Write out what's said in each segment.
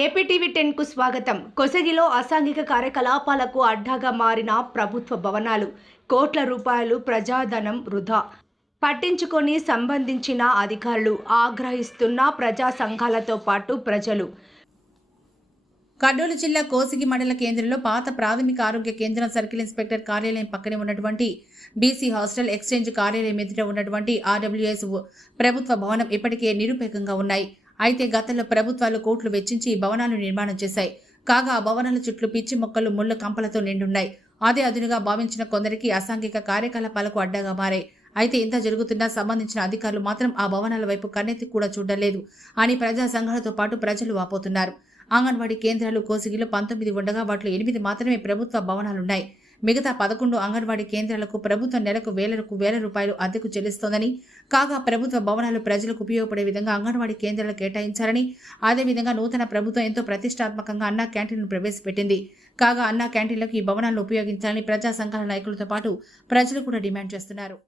APTV టెన్కు స్వాగతం. కొసగిలో అసాంఘిక కార్యకలాపాలకు అడ్డాగా మారిన ప్రభుత్వ భవనాలు. కోట్ల రూపాయలు ప్రజాధనం వృధా. పట్టించుకొని సంబంధించిన అధికారులు ఆగ్రహిస్తున్న ప్రజా సంఘాలతో పాటు ప్రజలు. కర్నూలు జిల్లా కోసిగి మండల కేంద్రంలో పాత ప్రాథమిక ఆరోగ్య కేంద్రం సర్కిల్ ఇన్స్పెక్టర్ కార్యాలయం పక్కనే ఉన్నటువంటి బీసీ హాస్టల్ ఎక్స్చేంజ్ కార్యాలయం ఎదుట ఉన్నటువంటి ఆర్డబ్ల్యూఎస్ ప్రభుత్వ భవనం ఇప్పటికే నిరుపేకంగా ఉన్నాయి. అయితే గతంలో ప్రభుత్వాలు కోట్లు వెచ్చించి ఈ భవనాలు నిర్మాణం చేశాయి. కాగా ఆ భవనాల చుట్టూ పిచ్చి మొక్కలు ముళ్ళ కంపలతో నిండున్నాయి. అదే అదునుగా భావించిన కొందరికి అసాంఘిక కార్యకలాపాలకు అడ్డాగా మారాయి. అయితే ఇంత జరుగుతున్నా సంబంధించిన అధికారులు మాత్రం ఆ భవనాల వైపు కన్నెత్తి కూడా చూడలేదు. అని ప్రజా సంఘాలతో పాటు ప్రజలు వాపోతున్నారు. అంగన్వాడీ కేంద్రాలు కోసిగిలో పంతొమ్మిది ఉండగా వాటిలో ఎనిమిది మాత్రమే ప్రభుత్వ భవనాలున్నాయి. మిగతా పదకొండు అంగన్వాడీ కేంద్రాలకు ప్రభుత్వం నెలకు వేలకు వేల రూపాయలు అద్దెకు చెల్లిస్తోందని కాగా ప్రభుత్వ భవనాలు ప్రజలకు ఉపయోగపడే విధంగా అంగన్వాడీ కేంద్రాలు కేటాయించారని అదేవిధంగా నూతన ప్రభుత్వం ఎంతో ప్రతిష్టాత్మకంగా అన్నా క్యాంటీన్ను ప్రవేశపెట్టింది. కాగా అన్నా క్యాంటీన్లకు ఈ భవనాలను ఉపయోగించాలని ప్రజా సంఘాల నాయకులతో పాటు ప్రజలు కూడా డిమాండ్ చేస్తున్నారు.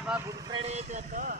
ગુડ ફ્રાઈડે તો.